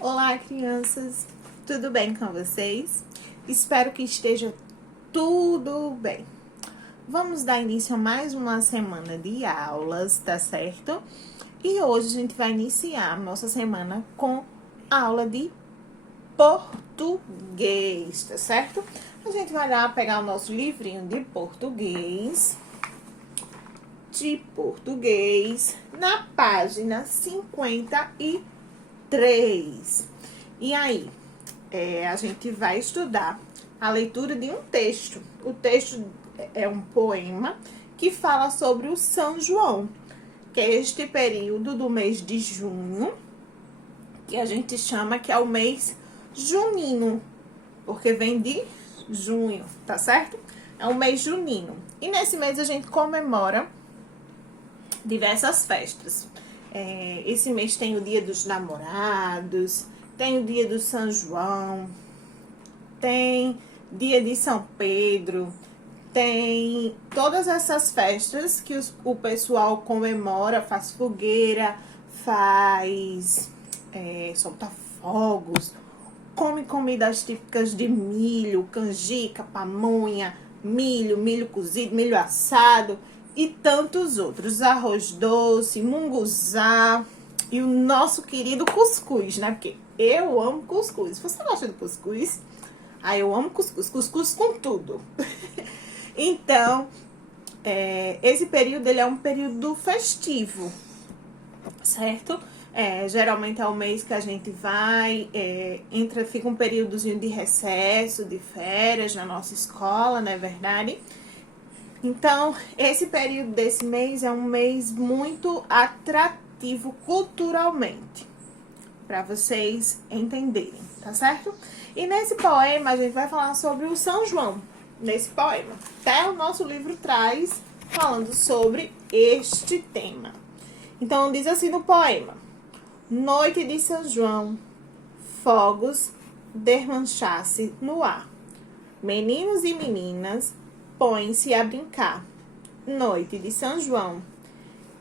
Olá, crianças! Tudo bem com vocês? Espero que esteja tudo bem. Vamos dar início a mais uma semana de aulas, tá certo? E hoje a gente vai iniciar a nossa semana com aula de português, tá certo? A gente vai lá pegar o nosso livrinho de português, na página 53. E aí, a gente vai estudar a leitura de um texto. O texto é um poema que fala sobre o São João, que é este período do mês de junho, que a gente chama que é o mês junino, porque vem de junho, tá certo? É um mês junino. E nesse mês a gente comemora diversas festas. Esse mês tem o Dia dos Namorados, tem o Dia do São João, tem Dia de São Pedro, tem todas essas festas que o pessoal comemora, faz fogueira, solta fogos, come comidas típicas de milho, canjica, pamonha, milho cozido, milho assado e tantos outros, arroz doce, munguzá e o nosso querido cuscuz, né? Porque eu amo cuscuz. Você gosta de cuscuz? Eu amo cuscuz com tudo. Então, esse período ele é um período festivo, certo? Geralmente é o mês que a gente vai, fica um períodozinho de recesso, de férias na nossa escola, não é verdade? Então, esse período desse mês é um mês muito atrativo culturalmente, para vocês entenderem, tá certo? E nesse poema a gente vai falar sobre o São João, nesse poema. Até o nosso livro traz falando sobre este tema. Então, diz assim no poema: Noite de São João, fogos desmanchar-se no ar. Meninos e meninas põem-se a brincar. Noite de São João.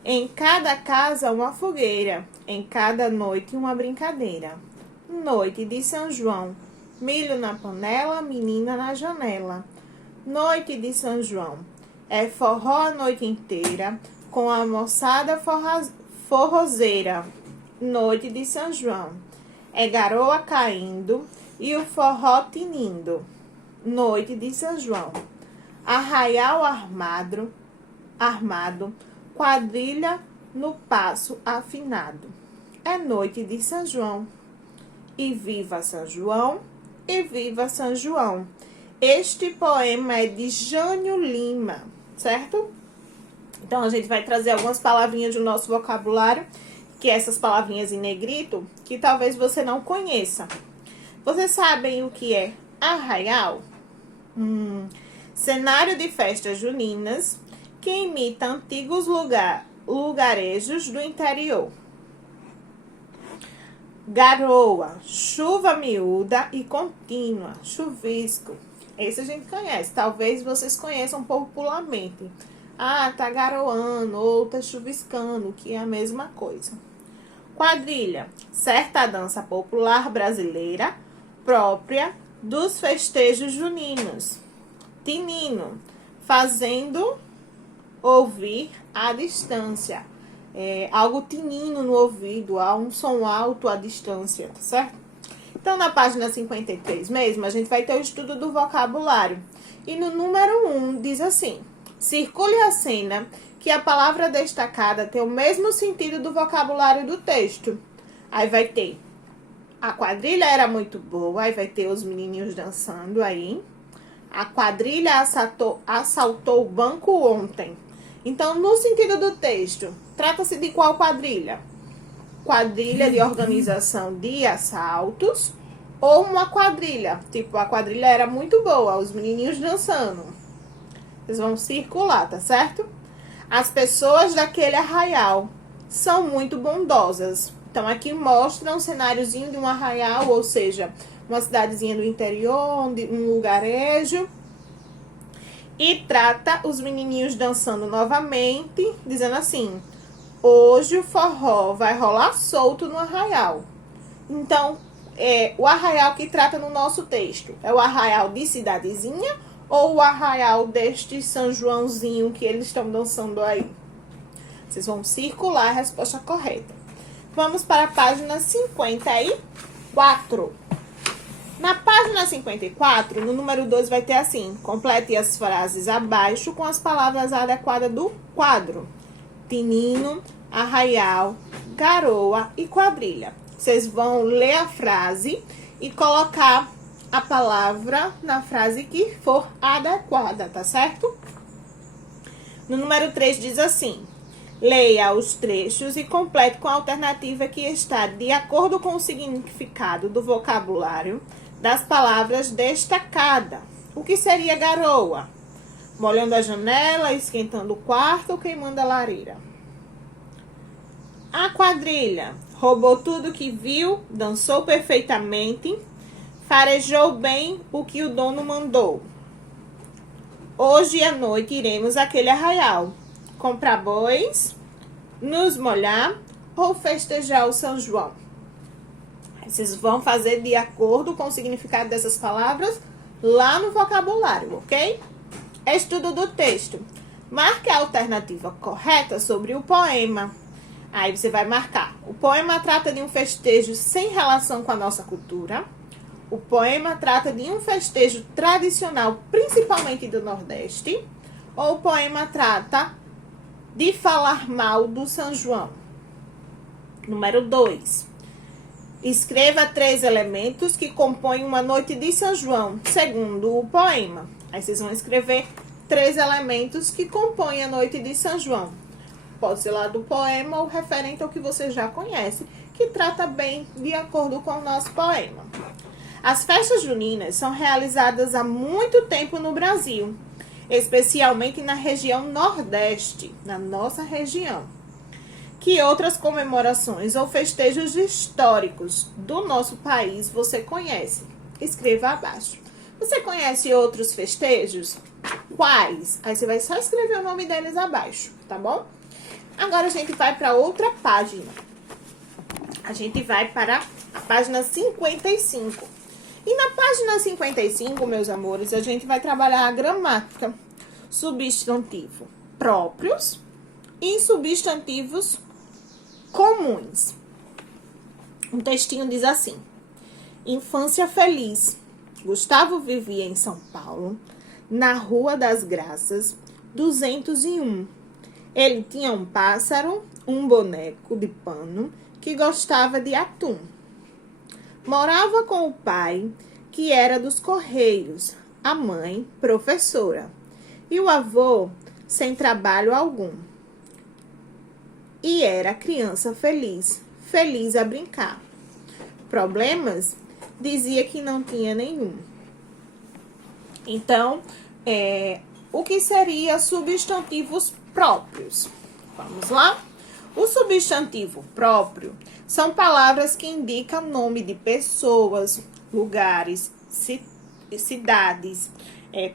Em cada casa uma fogueira, em cada noite uma brincadeira. Noite de São João. Milho na panela, menina na janela. Noite de São João. É forró a noite inteira, com a moçada forrozeira. Noite de São João. É garoa caindo e o forró tinindo. Noite de São João. Arraial armado, quadrilha no passo afinado. É noite de São João. E viva São João, e viva São João. Este poema é de Jânio Lima, certo? Então, a gente vai trazer algumas palavrinhas do nosso vocabulário, que essas palavrinhas em negrito, que talvez você não conheça. Vocês sabem o que é arraial? Cenário de festas juninas que imita antigos lugarejos do interior. Garoa, chuva miúda e contínua, chuvisco. Esse a gente conhece, talvez vocês conheçam popularmente. Tá garoando ou tá chuviscando, que é a mesma coisa. Quadrilha, certa dança popular brasileira própria dos festejos juninos. Tinino, fazendo ouvir à distância. Algo tinino no ouvido, há um som alto à distância, tá certo? Então, na página 53 mesmo, a gente vai ter o estudo do vocabulário. E no número 1 diz assim: circule a cena que a palavra destacada tem o mesmo sentido do vocabulário do texto. Aí vai ter: a quadrilha era muito boa, aí vai ter os menininhos dançando aí. A quadrilha assaltou o banco ontem. Então, no sentido do texto, trata-se de qual quadrilha? Quadrilha de organização de assaltos ou uma quadrilha? Tipo, a quadrilha era muito boa, os menininhos dançando. Eles vão circular, tá certo? As pessoas daquele arraial são muito bondosas. Então, aqui mostra um cenáriozinho de um arraial, ou seja, uma cidadezinha do interior, um lugarejo. E trata os menininhos dançando novamente, dizendo assim: hoje o forró vai rolar solto no arraial. Então, o arraial que trata no nosso texto? É o arraial de Cidadezinha ou o arraial deste São Joãozinho que eles estão dançando aí? Vocês vão circular a resposta correta. Vamos para a página 54. Na página 54, no número 2, vai ter assim: complete as frases abaixo com as palavras adequadas do quadro. Tinino, arraial, garoa e quadrilha. Vocês vão ler a frase e colocar a palavra na frase que for adequada, tá certo? No número 3 diz assim: leia os trechos e complete com a alternativa que está de acordo com o significado do vocabulário das palavras destacadas. O que seria garoa? Molhando a janela, esquentando o quarto ou queimando a lareira. A quadrilha: roubou tudo que viu, dançou perfeitamente, farejou bem o que o dono mandou. Hoje à noite iremos àquele arraial, comprar bois, nos molhar ou festejar o São João. Vocês vão fazer de acordo com o significado dessas palavras lá no vocabulário, ok? Estudo do texto. Marque a alternativa correta sobre o poema. Aí você vai marcar: o poema trata de um festejo sem relação com a nossa cultura. O poema trata de um festejo tradicional, principalmente do Nordeste. Ou o poema trata de falar mal do São João. Número 2. Escreva 3 elementos que compõem uma noite de São João, segundo o poema. Aí vocês vão escrever 3 elementos que compõem a noite de São João. Pode ser lá do poema ou referente ao que você já conhece, que trata bem de acordo com o nosso poema. As festas juninas são realizadas há muito tempo no Brasil, especialmente na região Nordeste, na nossa região. Que outras comemorações ou festejos históricos do nosso país você conhece? Escreva abaixo. Você conhece outros festejos? Quais? Aí você vai só escrever o nome deles abaixo, tá bom? Agora a gente vai para outra página. A gente vai para a página 55. E na página 55, meus amores, a gente vai trabalhar a gramática. Substantivo próprios e substantivos comuns. Um textinho diz assim: infância feliz. Gustavo vivia em São Paulo, na Rua das Graças, 201. Ele tinha um pássaro, um boneco de pano, que gostava de atum. Morava com o pai, que era dos Correios, a mãe, professora, e o avô, sem trabalho algum. E era criança feliz, feliz a brincar. Problemas? Dizia que não tinha nenhum. Então, o que seria substantivos próprios? Vamos lá? O substantivo próprio são palavras que indicam nome de pessoas, lugares, cidades,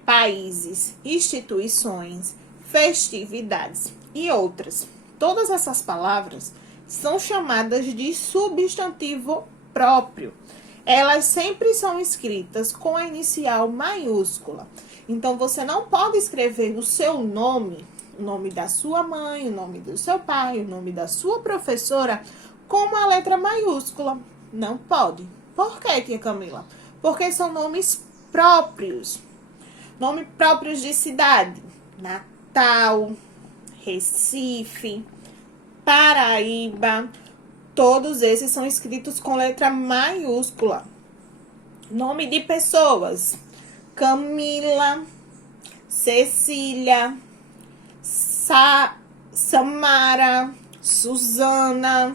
países, instituições, festividades e outras. Todas essas palavras são chamadas de substantivo próprio. Elas sempre são escritas com a inicial maiúscula. Então, você não pode escrever o seu nome, o nome da sua mãe, o nome do seu pai, o nome da sua professora, com uma letra maiúscula. Não pode. Por quê, tia Camila? Porque são nomes próprios. Nomes próprios de cidade. Natal, Recife, Paraíba. Todos esses são escritos com letra maiúscula. Nome de pessoas: Camila, Cecília, Samara, Suzana,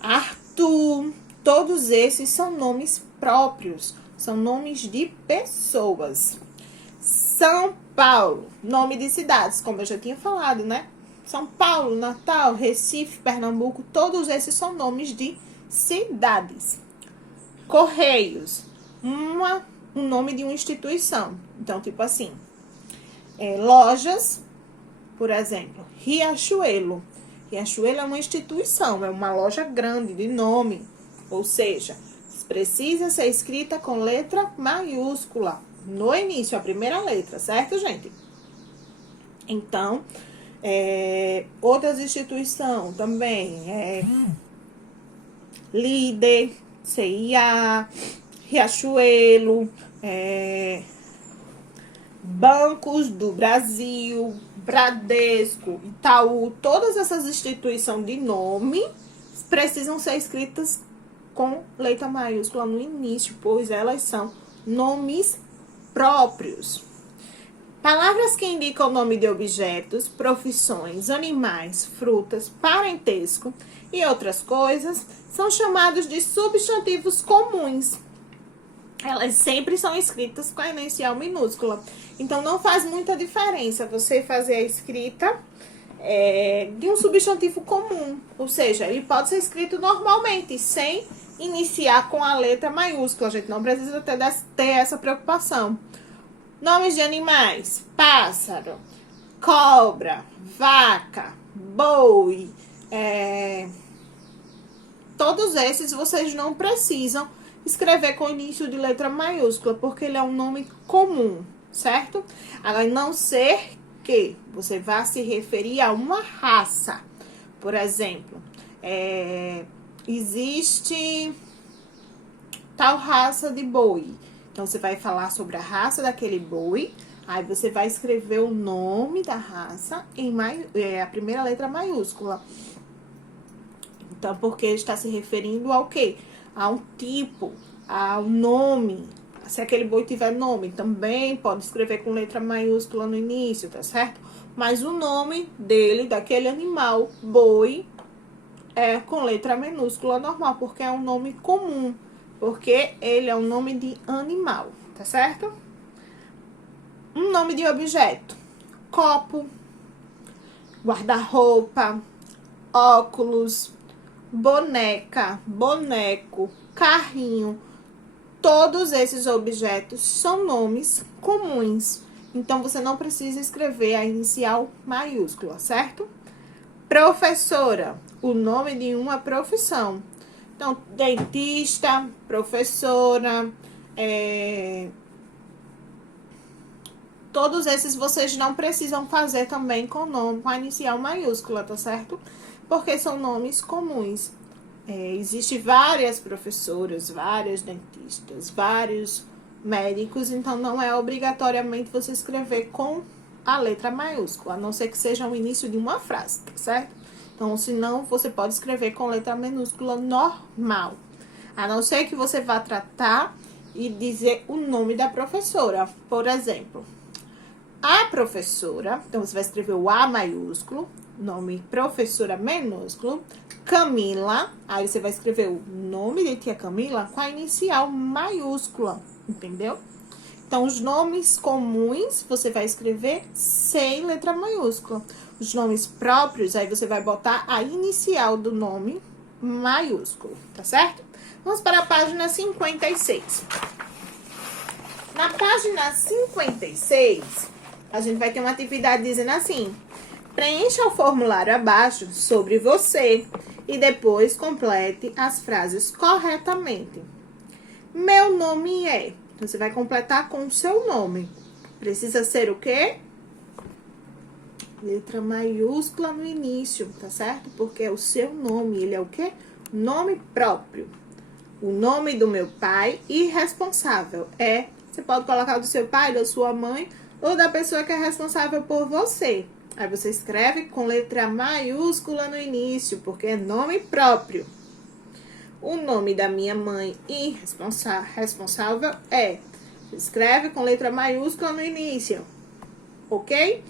Arthur. Todos esses são nomes próprios, são nomes de pessoas. São Paulo, nome de cidades, como eu já tinha falado, né? São Paulo, Natal, Recife, Pernambuco, todos esses são nomes de cidades. Correios, um nome de uma instituição. Então, tipo assim, lojas, por exemplo, Riachuelo. Riachuelo é uma instituição, é uma loja grande de nome. Ou seja, precisa ser escrita com letra maiúscula. No início, a primeira letra, certo, gente? Então, outras instituições também, Líder, CIA, Riachuelo, Bancos do Brasil, Bradesco, Itaú, todas essas instituições de nome precisam ser escritas com letra maiúscula no início, pois elas são nomes próprios. Palavras que indicam o nome de objetos, profissões, animais, frutas, parentesco e outras coisas são chamados de substantivos comuns. Elas sempre são escritas com a inicial minúscula. Então, não faz muita diferença você fazer a escrita de um substantivo comum. Ou seja, ele pode ser escrito normalmente, sem iniciar com a letra maiúscula. A gente não precisa ter essa preocupação. Nomes de animais: pássaro, cobra, vaca, boi. Todos esses vocês não precisam escrever com início de letra maiúscula, porque ele é um nome comum, certo? A não ser que você vá se referir a uma raça. Por exemplo, existe tal raça de boi. Então, você vai falar sobre a raça daquele boi. Aí, você vai escrever o nome da raça em a primeira letra maiúscula. Então, porque está se referindo ao quê? A um tipo, ao nome. Se aquele boi tiver nome, também pode escrever com letra maiúscula no início, tá certo? Mas o nome dele, daquele animal, boi, é com letra minúscula normal, porque é um nome comum. Porque ele é um nome de animal, tá certo? Um nome de objeto: copo, guarda-roupa, óculos, boneca, boneco, carrinho. Todos esses objetos são nomes comuns. Então, você não precisa escrever a inicial maiúscula, certo? Professora, o nome de uma profissão. Então, dentista, professora, todos esses vocês não precisam fazer também com a inicial maiúscula, tá certo? Porque são nomes comuns. Existem várias professoras, várias dentistas, vários médicos, então não é obrigatoriamente você escrever com a letra maiúscula, a não ser que seja o início de uma frase, tá certo? Então, senão, você pode escrever com letra minúscula normal. A não ser que você vá tratar e dizer o nome da professora. Por exemplo, a professora, então você vai escrever o A maiúsculo, nome professora minúsculo, Camila, aí você vai escrever o nome de tia Camila com a inicial maiúscula, entendeu? Então, os nomes comuns você vai escrever sem letra maiúscula. Os nomes próprios, aí você vai botar a inicial do nome maiúsculo, tá certo? Vamos para a página 56. Na página 56, a gente vai ter uma atividade dizendo assim: preencha o formulário abaixo sobre você e depois complete as frases corretamente. Meu nome é... Você vai completar com o seu nome. Precisa ser o quê? Letra maiúscula no início, tá certo? Porque é o seu nome. Ele é o quê? Nome próprio. O nome do meu pai e responsável é... Você pode colocar o do seu pai, da sua mãe ou da pessoa que é responsável por você. Aí você escreve com letra maiúscula no início, porque é nome próprio. O nome da minha mãe e responsável é... Escreve com letra maiúscula no início, ok?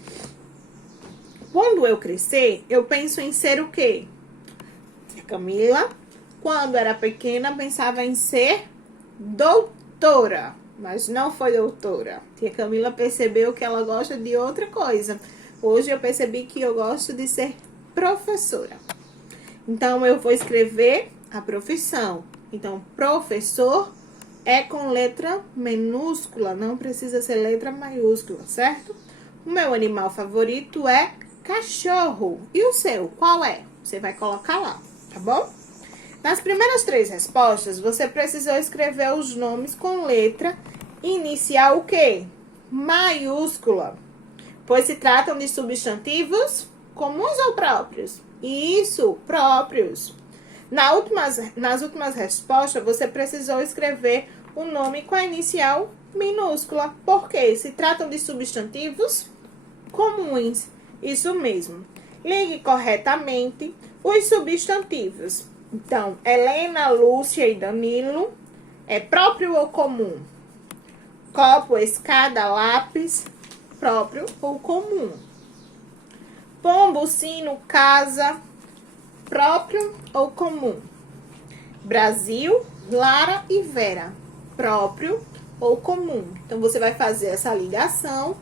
Quando eu crescer, eu penso em ser o quê? Camila, quando era pequena, pensava em ser doutora, mas não foi doutora. Tia Camila percebeu que ela gosta de outra coisa. Hoje eu percebi que eu gosto de ser professora. Então, eu vou escrever a profissão. Então, professor é com letra minúscula, não precisa ser letra maiúscula, certo? O meu animal favorito é cachorro. E o seu, qual é? Você vai colocar lá, tá bom? Nas primeiras 3 respostas, você precisou escrever os nomes com letra inicial o quê? Maiúscula. Pois se tratam de substantivos comuns ou próprios? Isso, próprios. Nas últimas respostas, você precisou escrever o nome com a inicial minúscula. Por quê? Se tratam de substantivos comuns. Isso mesmo. Ligue corretamente os substantivos. Então, Helena, Lúcia e Danilo é próprio ou comum? Copo, escada, lápis, próprio ou comum? Pombo, sino, casa, próprio ou comum? Brasil, Lara e Vera, próprio ou comum? Então, você vai fazer essa ligação,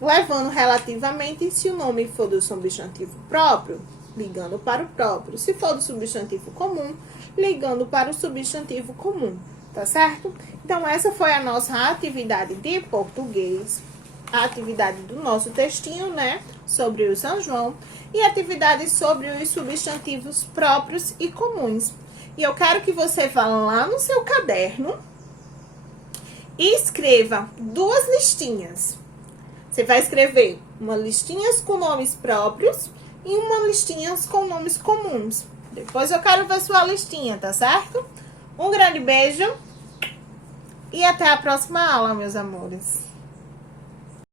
levando relativamente, se o nome for do substantivo próprio, ligando para o próprio. Se for do substantivo comum, ligando para o substantivo comum, tá certo? Então, essa foi a nossa atividade de português, a atividade do nosso textinho, né, sobre o São João, e atividade sobre os substantivos próprios e comuns. E eu quero que você vá lá no seu caderno e escreva 2 listinhas. Você vai escrever uma listinha com nomes próprios e uma listinha com nomes comuns. Depois eu quero ver sua listinha, tá certo? Um grande beijo e até a próxima aula, meus amores.